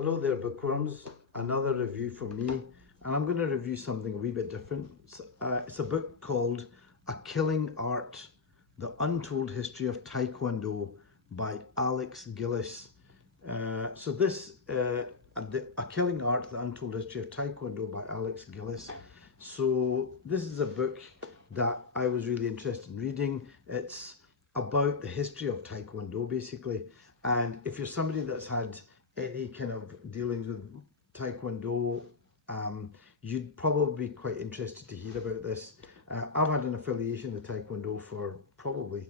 Hello there, bookworms. Another review from me, and I'm going to review something a wee bit different. It's a book called A Killing Art, The Untold History of Taekwondo by Alex Gillis. A Killing Art, The Untold History of Taekwondo by Alex Gillis. So this is a book that I was really interested in reading. It's about the history of Taekwondo, basically. And if you're somebody that's had any kind of dealings with Taekwondo, you'd probably be quite interested to hear about this. I've had an affiliation with Taekwondo for probably,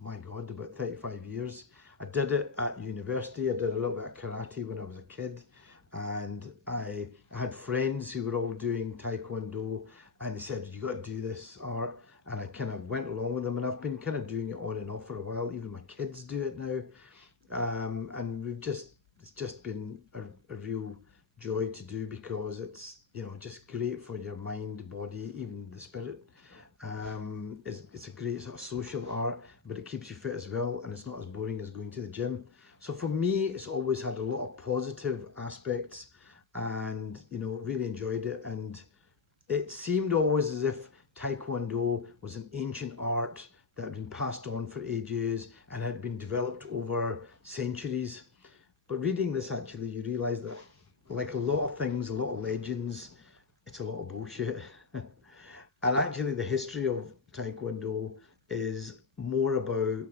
my God, about 35 years. I did it at university. I did a little bit of karate when I was a kid, and I had friends who were all doing Taekwondo, and they said, you got to do this art, and I kind of went along with them, and I've been kind of doing it on and off for a while. Even my kids do it now, and it's just been a real joy to do, because it's, you know, just great for your mind, body, even the spirit. It's a great sort of social art, but it keeps you fit as well, and it's not as boring as going to the gym. So for me, it's always had a lot of positive aspects, and, you know, really enjoyed it. And it seemed always as if Taekwondo was an ancient art that had been passed on for ages and had been developed over centuries. But reading this, actually, you realise that, like a lot of things, a lot of legends, it's a lot of bullshit. And actually, the history of Taekwondo is more about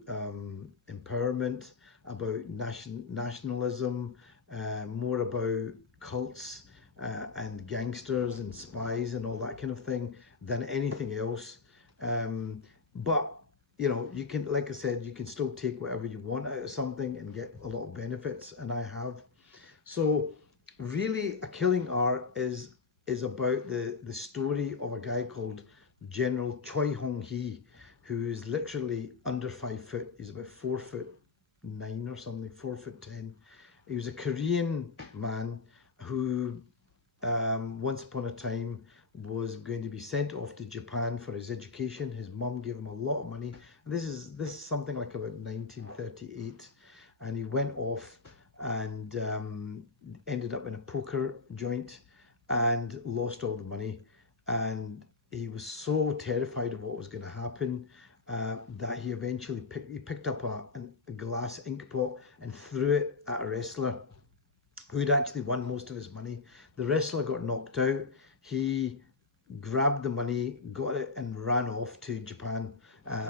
empowerment, about nationalism, more about cults and gangsters and spies and all that kind of thing than anything else. But you know, you can, like I said, you can still take whatever you want out of something and get a lot of benefits, and I have. So really, A Killing Art is about the story of a guy called General Choi Hong Hee, who's literally under 5 foot. He's about 4'9" or something, 4'10". He was a Korean man who once upon a time was going to be sent off to Japan for his education. His mum gave him a lot of money. This is something like about 1938, and he went off and ended up in a poker joint and lost all the money. And he was so terrified of what was going to happen that he eventually picked up a glass ink pot and threw it at a wrestler who'd actually won most of his money. The wrestler got knocked out. He grabbed the money, got it, and ran off to Japan,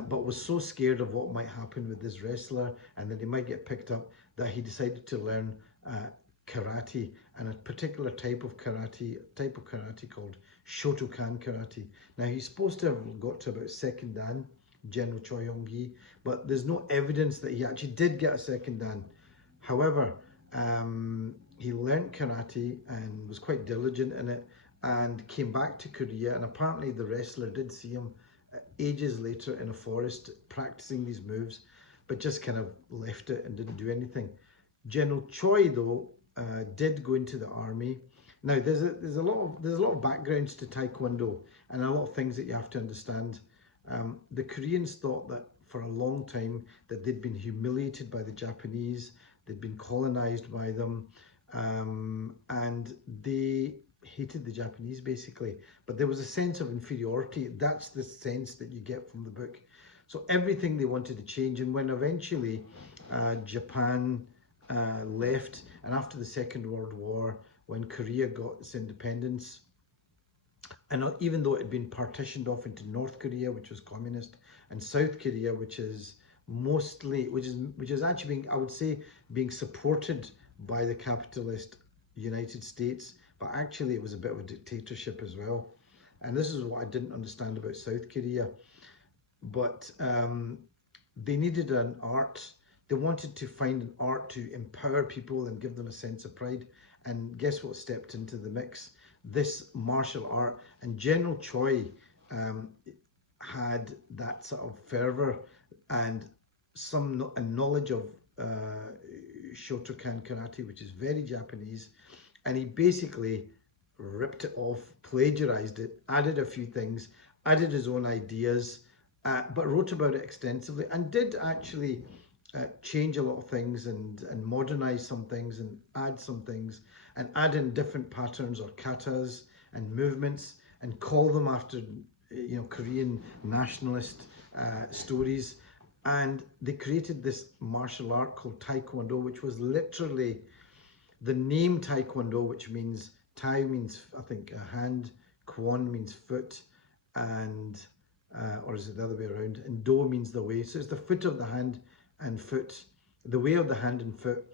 but was so scared of what might happen with this wrestler and that he might get picked up, that he decided to learn karate, and a particular type of karate called Shotokan karate. Now, he's supposed to have got to about second dan, General Choi Hong-gi, but there's no evidence that he actually did get a second dan. However, he learnt karate and was quite diligent in it, and came back to Korea, and apparently the wrestler did see him ages later in a forest practicing these moves, but just kind of left it and didn't do anything. General Choi, though, did go into the army. Now, there's a lot of backgrounds to Taekwondo, and a lot of things that you have to understand. The Koreans thought that for a long time that they'd been humiliated by the Japanese, they'd been colonized by them, and they hated the Japanese, basically. But there was a sense of inferiority. That's the sense that you get from the book. So everything they wanted to change, and when eventually Japan left, and after the Second World War, when Korea got its independence, and even though it had been partitioned off into North Korea, which was communist, and South Korea, which is actually being, I would say, being supported by the capitalist United States, but actually it was a bit of a dictatorship as well. And this is what I didn't understand about South Korea. But they needed an art. They wanted to find an art to empower people and give them a sense of pride. And guess what stepped into the mix? This martial art. And General Choi had that sort of fervor and some knowledge of Shotokan karate, which is very Japanese, and he basically ripped it off, plagiarized it, added a few things, added his own ideas, but wrote about it extensively, and did actually change a lot of things and modernize some things and add some things and add in different patterns or katas and movements and call them after Korean nationalist stories. And they created this martial art called Taekwondo, which was literally the name Taekwondo, which means Tai means I think a hand, Kwon means foot, and or is it the other way around? And Do means the way. So it's the foot of the hand and foot, the way of the hand and foot.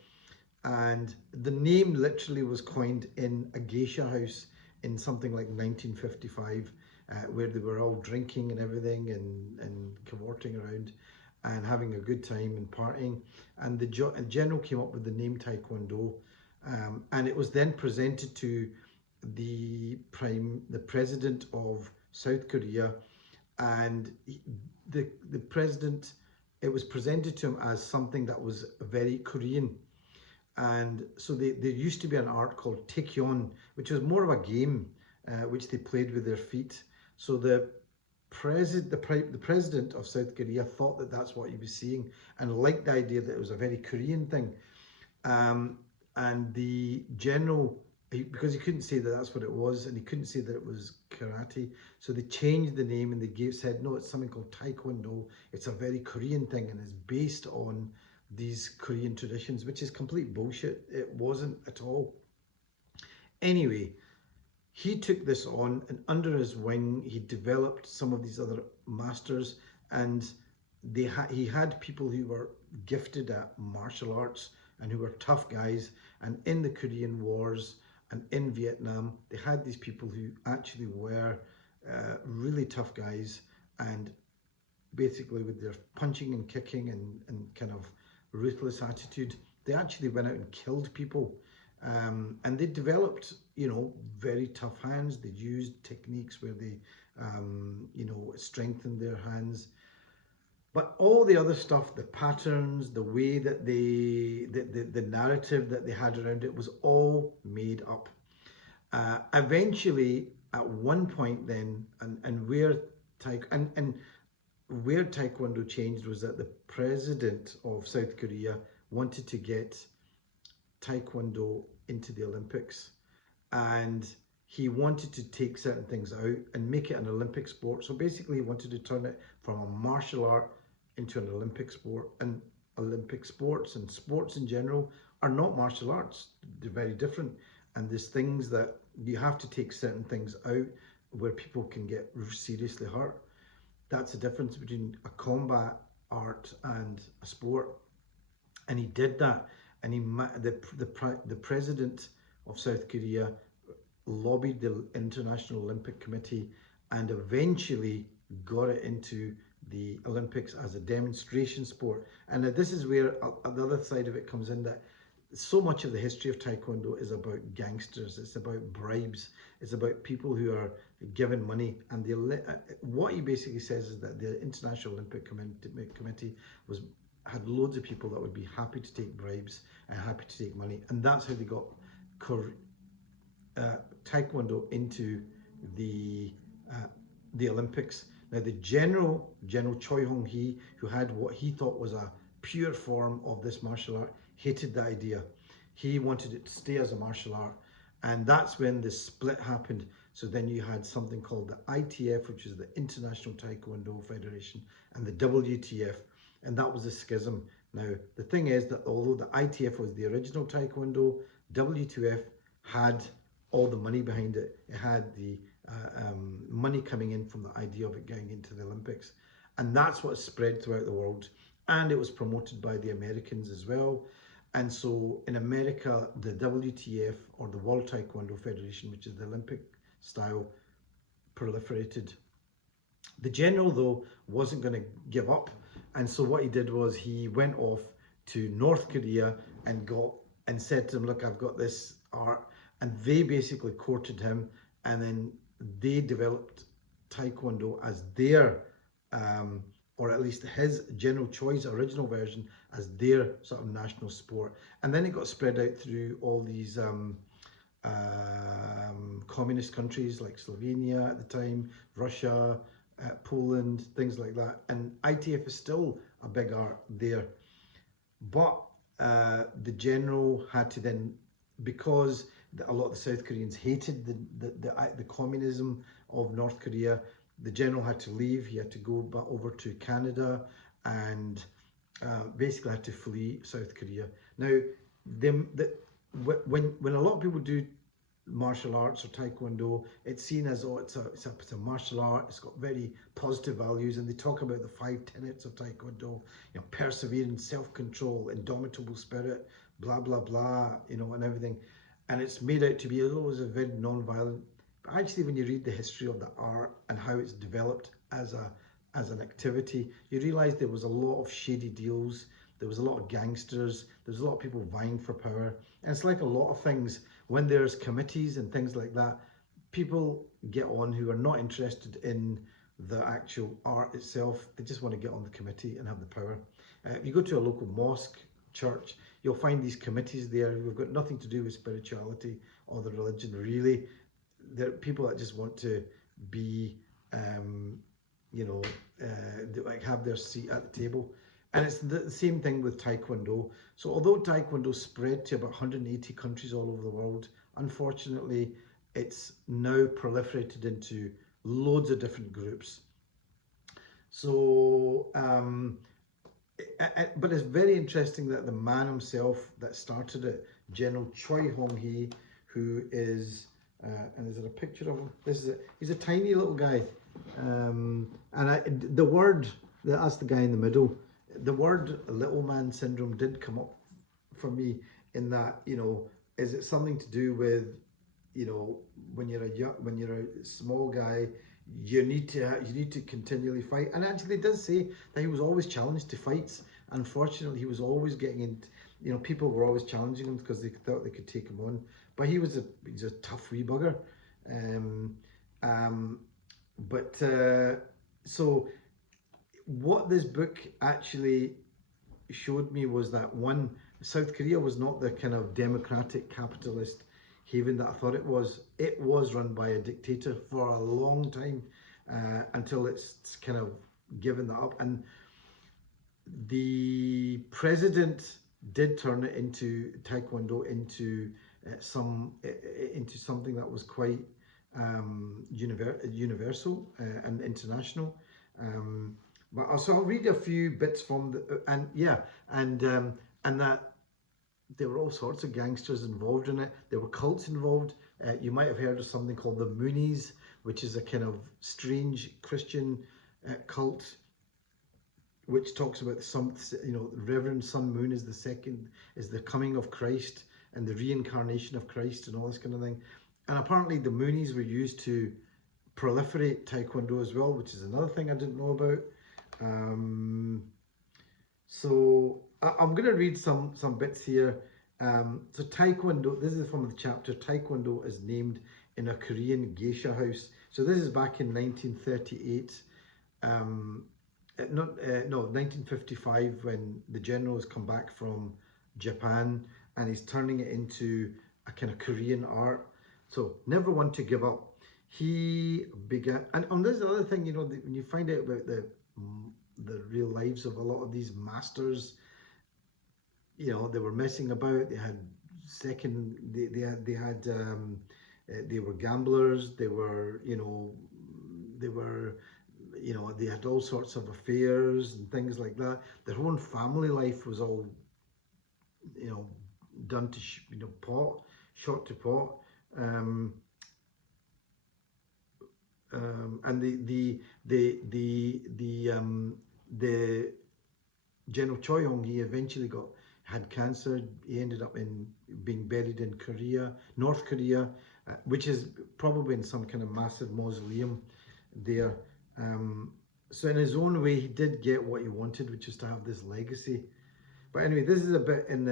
And the name literally was coined in a geisha house in something like 1955, where they were all drinking and everything and cavorting around and having a good time and partying. And the general came up with the name Taekwondo, and it was then presented to the president of South Korea, and the president, it was presented to him as something that was very Korean. And so there used to be an art called Taekyon, which was more of a game, which they played with their feet. So the president of South Korea thought that that's what he was seeing and liked the idea that it was a very Korean thing. And the general, because he couldn't say that that's what it was, and he couldn't say that it was karate, so they changed the name and they said, no, it's something called Taekwondo. It's a very Korean thing and it's based on these Korean traditions, which is complete bullshit. It wasn't at all. Anyway, he took this on, and under his wing, he developed some of these other masters, and he had people who were gifted at martial arts and who were tough guys. And in the Korean Wars and in Vietnam, they had these people who actually were really tough guys, and basically with their punching and kicking and kind of ruthless attitude, they actually went out and killed people. And they developed, very tough hands. They used techniques where they, strengthened their hands. But all the other stuff, the patterns, the way that the narrative that they had around it was all made up. Eventually, at one point then, and where Taekwondo changed was that the president of South Korea wanted to get Taekwondo into the Olympics, and he wanted to take certain things out and make it an Olympic sport. So basically he wanted to turn it from a martial art into an Olympic sport. And Olympic sports and sports in general are not martial arts. They're very different, and there's things that you have to take certain things out where people can get seriously hurt. That's the difference between a combat art and a sport. And he did that, and the president of South Korea lobbied the International Olympic Committee and eventually got it into the Olympics as a demonstration sport. And this is where the other side of it comes in, that so much of the history of Taekwondo is about gangsters. It's about bribes. It's about people who are given money. And what he basically says is that the International Olympic Committee had loads of people that would be happy to take bribes and happy to take money. And that's how they got Taekwondo into the Olympics. Now, the General Choi Hong-hee, who had what he thought was a pure form of this martial art, hated the idea. He wanted it to stay as a martial art, and that's when the split happened. So then you had something called the ITF, which is the International Taekwondo Federation, and the WTF, and that was a schism. Now, the thing is that although the ITF was the original Taekwondo, WTF had all the money behind it. It had the money coming in from the idea of it going into the Olympics, and that's what spread throughout the world. And it was promoted by the Americans as well. And so in America, the WTF, or the World Taekwondo Federation, which is the Olympic style, proliferated. The general, though, wasn't going to give up. And so what he did was he went off to North Korea and said to them, look, I've got this art. And they basically courted him, and then they developed Taekwondo as their, or at least his, General Choi's original version, as their sort of national sport. And then it got spread out through all these communist countries like Slovenia at the time, Russia, Poland, things like that. And ITF is still a big art there. but the general had to then, because a lot of the South Koreans hated the communism of North Korea, the general had to leave. He had to go back over to Canada and basically had to flee South Korea. Now, when a lot of people do martial arts or taekwondo, it's seen as, oh, it's a martial art, it's got very positive values, and they talk about the 5 tenets of taekwondo, you know, perseverance, self-control, indomitable spirit, blah blah blah, you know, and everything, and it's made out to be, oh, it's a very non-violent, but actually when you read the history of the art and how it's developed as an activity, you realize there was a lot of shady deals, there was a lot of gangsters, there's a lot of people vying for power, and it's like a lot of things. When there's committees and things like that, people get on who are not interested in the actual art itself. They just want to get on the committee and have the power. If you go to a local mosque, church, you'll find these committees there who've got nothing to do with spirituality or the religion, really. They're people that just want to be, like have their seat at the table. And it's the same thing with Taekwondo. So although Taekwondo spread to about 180 countries all over the world, unfortunately, it's now proliferated into loads of different groups. So, but it's very interesting that the man himself that started it, General Choi Hong-hee, who is, and is there a picture of him? He's a tiny little guy. That's the guy in the middle. The word little man syndrome did come up for me in that, you know, is it something to do with, you know, when you're a small guy, you need to continually fight. And actually it does say that he was always challenged to fights. Unfortunately, he was always getting into, you know, people were always challenging him because they thought they could take him on. But he's a tough wee bugger. So what this book actually showed me was that, one, South Korea was not the kind of democratic capitalist haven that I thought it was. It was run by a dictator for a long time, until it's kind of given that up. And the president did turn it into Taekwondo into something that was quite universal and international. So I'll read a few bits from and that there were all sorts of gangsters involved in it. There were cults involved. You might have heard of something called the Moonies, which is a kind of strange Christian cult, which talks about Reverend Sun Moon is the coming of Christ and the reincarnation of Christ and all this kind of thing. And apparently the Moonies were used to proliferate Taekwondo as well, which is another thing I didn't know about. So I'm going to read some bits here. So Taekwondo, this is from the chapter, Taekwondo is named in a Korean geisha house. So this is back in 1938, 1955, when the general has come back from Japan and he's turning it into a kind of Korean art. So never one to give up. He began, and there's the other thing, you know, when you find out about the real lives of a lot of these masters, you know, they were messing about. They had they were gamblers. They had all sorts of affairs and things like that. Their own family life was all, you know, done to shot to pot. And the General Choi Hong-hee eventually had cancer. He ended up being buried in North Korea, which is probably in some kind of massive mausoleum there. So in his own way, he did get what he wanted, which is to have this legacy. But anyway, this is a bit in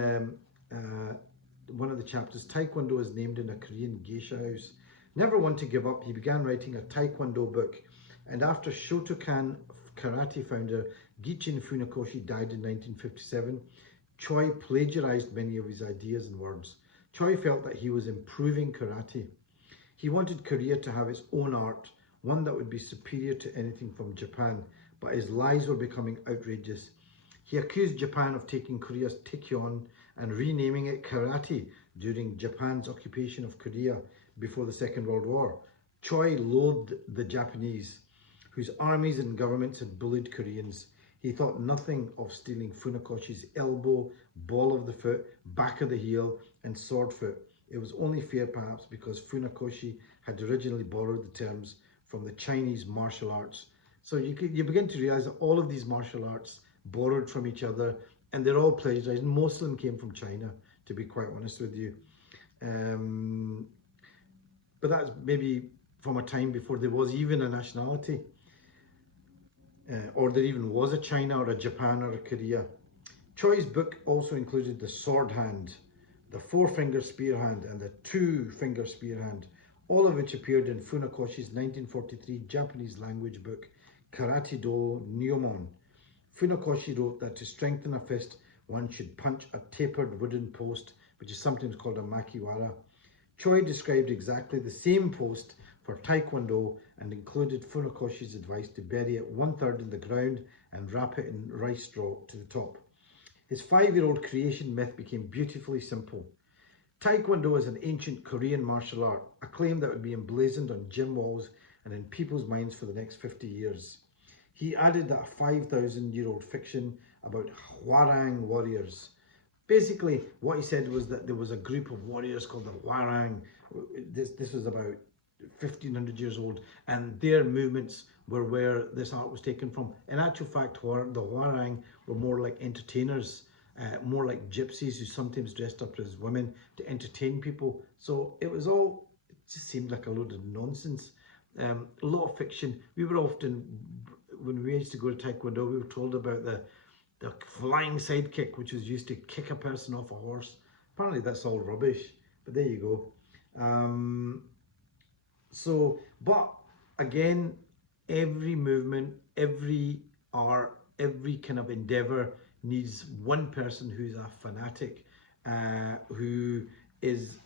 one of the chapters. Taekwondo is named in a Korean geisha house. Never one to give up, he began writing a Taekwondo book, and after Shotokan karate founder Gichin Funakoshi died in 1957, Choi plagiarized many of his ideas and words. Choi felt that he was improving karate. He wanted Korea to have its own art, one that would be superior to anything from Japan, but his lies were becoming outrageous. He accused Japan of taking Korea's Taekyon and renaming it karate during Japan's occupation of Korea before the Second World War. Choi loathed the Japanese, whose armies and governments had bullied Koreans. He thought nothing of stealing Funakoshi's elbow, ball of the foot, back of the heel, and sword foot. It was only fair perhaps because Funakoshi had originally borrowed the terms from the Chinese martial arts. So you begin to realize that all of these martial arts borrowed from each other, and they're all plagiarized. Most of them came from China, to be quite honest with you. But that's maybe from a time before there was even a nationality, or there even was a China or a Japan or a Korea. Choi's book also included the sword hand, the four-finger spear hand, and the two-finger spear hand, all of which appeared in Funakoshi's 1943 Japanese language book, Karate Do Nyomon. Funakoshi wrote that to strengthen a fist, one should punch a tapered wooden post, which is sometimes called a makiwara. Choi described exactly the same post for Taekwondo and included Funakoshi's advice to bury it 1/3 in the ground and wrap it in rice straw to the top. His 5-year-old creation myth became beautifully simple. Taekwondo is an ancient Korean martial art, a claim that would be emblazoned on gym walls and in people's minds for the next 50 years. He added that a 5,000-year-old fiction about Hwarang warriors. Basically, what he said was that there was a group of warriors called the Hwarang. This was about 1,500 years old, and their movements were where this art was taken from. In actual fact, the Hwarang were more like entertainers, more like gypsies who sometimes dressed up as women to entertain people. So it just seemed like a load of nonsense. A lot of fiction. We were often, when we used to go to Taekwondo, we were told about the flying sidekick, which was used to kick a person off a horse. Apparently that's all rubbish, but there you go. But again, every movement, every art, every kind of endeavor needs one person who's a fanatic, who is,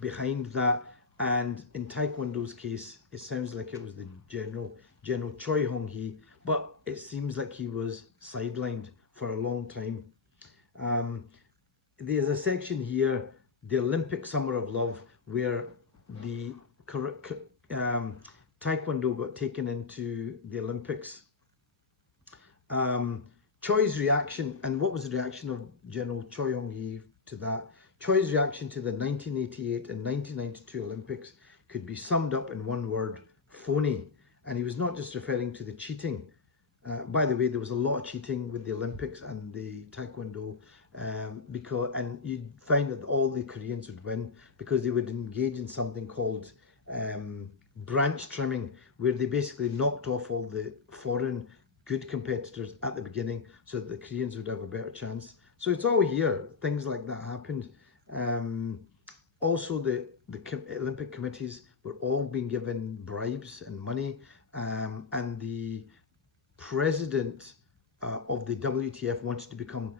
behind that. And in Taekwondo's case, it sounds like it was the General Choi Hong-hee, but it seems like he was sidelined for a long time. There's a section here, the Olympic Summer of Love, where the Taekwondo got taken into the Olympics. Choi's reaction, and what was the reaction of General Choi Hong-hee to that? Choi's reaction to the 1988 and 1992 Olympics could be summed up in one word: phony. And he was not just referring to the cheating. By the way, there was a lot of cheating with the Olympics and the Taekwondo, and you'd find that all the Koreans would win because they would engage in something called branch trimming, where they basically knocked off all the foreign good competitors at the beginning so that the Koreans would have a better chance. So it's all here, things like that happened. Also, the Olympic committees were all being given bribes and money, and the president of the WTF wanted to become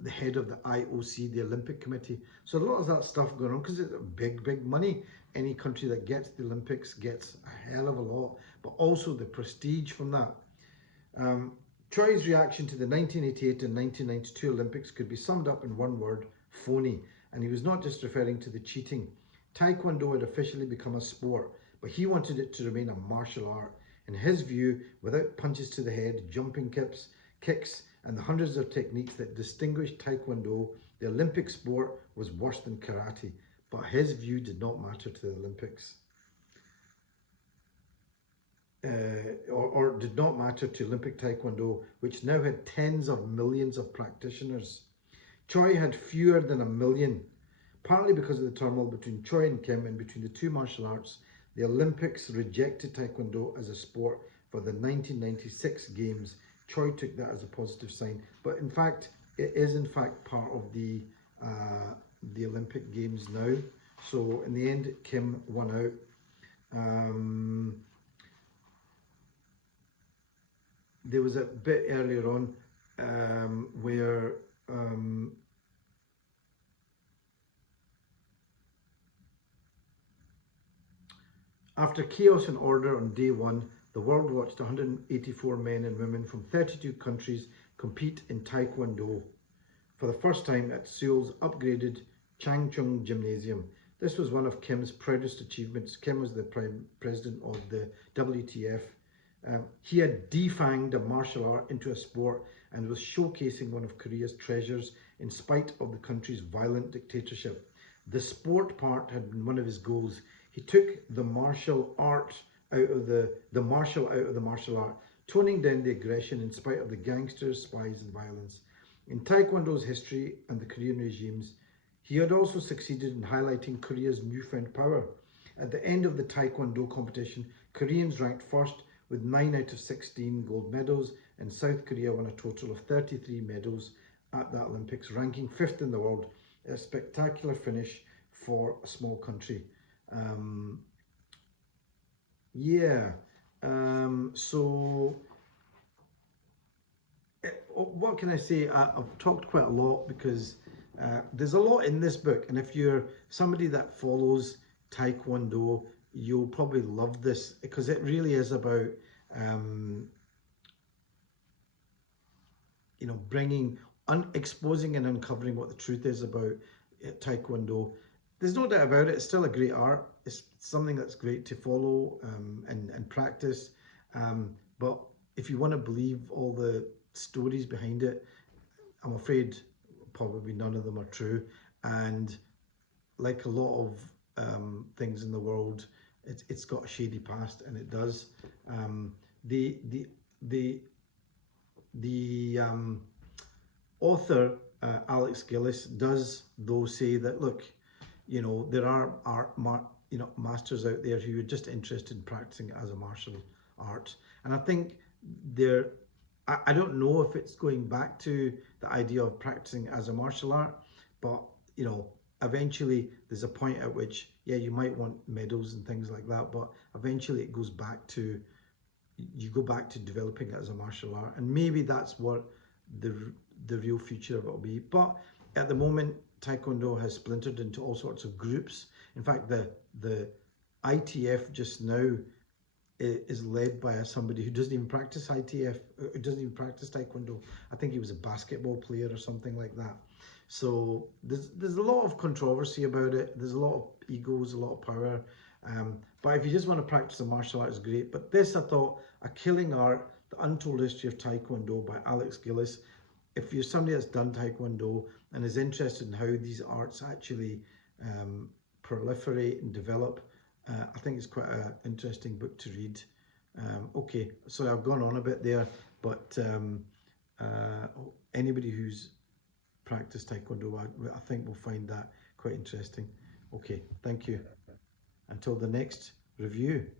the head of the IOC, the Olympic Committee. So a lot of that stuff going on because it's big money. Any country that gets the Olympics gets a hell of a lot, but also the prestige from that. Choi's reaction to the 1988 and 1992 Olympics could be summed up in one word: phony. And he was not just referring to the cheating. Taekwondo had officially become a sport, but he wanted it to remain a martial art. In his view, without punches to the head, jumping kicks, and the hundreds of techniques that distinguished Taekwondo, the Olympic sport was worse than karate. But his view did not matter to the Olympics. Or did not matter to Olympic Taekwondo, which now had tens of millions of practitioners. Choi had fewer than 1 million. Partly because of the turmoil between Choi and Kim and between the two martial arts, the Olympics rejected Taekwondo as a sport for the 1996 Games. Choi took that as a positive sign, but in fact, it is in fact part of the Olympic Games now. So in the end, Kim won out. There was a bit earlier on where after chaos and order on day one, the world watched 184 men and women from 32 countries compete in Taekwondo for the first time at Seoul's upgraded Changchung Gymnasium. This was one of Kim's proudest achievements. Kim was the president of the WTF. He had defanged a martial art into a sport and was showcasing one of Korea's treasures in spite of the country's violent dictatorship. The sport part had been one of his goals. He took the martial art out of the martial art, toning down the aggression in spite of the gangsters, spies and violence. In Taekwondo's history and the Korean regimes, he had also succeeded in highlighting Korea's newfound power. At the end of the Taekwondo competition, Koreans ranked first with 9 out of 16 gold medals, and South Korea won a total of 33 medals at the Olympics, ranking 5th in the world. A spectacular finish for a small country. So what can I say? I've talked quite a lot because there's a lot in this book, and if you're somebody that follows Taekwondo, you'll probably love this because it really is about exposing and uncovering what the truth is about Taekwondo. There's no doubt about it, it's still a great art. It's something that's great to follow and practice. But if you want to believe all the stories behind it, I'm afraid probably none of them are true. And like a lot of things in the world, it's got a shady past, and it does. The author Alex Gillis does though say that, look, there are masters out there who are just interested in practicing it as a martial art, and I think I don't know if it's going back to the idea of practicing as a martial art, but eventually there's a point at which, yeah, you might want medals and things like that, but eventually it goes back to, you go back to developing it as a martial art, and maybe that's what the real future of it will be. But at the moment, Taekwondo has splintered into all sorts of groups. In fact, the ITF just now is led by somebody who doesn't even practice ITF, who doesn't even practice Taekwondo. I think he was a basketball player or something like that. So there's a lot of controversy about it. There's a lot of egos, a lot of power. But if you just want to practice a martial art, it's great. But this, I thought, A Killing Art, The Untold History of Taekwondo by Alex Gillis. If you're somebody that's done Taekwondo and is interested in how these arts actually proliferate and develop, I think it's quite an interesting book to read. Okay, so I've gone on a bit there, but anybody who's practiced Taekwondo, I think will find that quite interesting. Okay, thank you. Until the next review.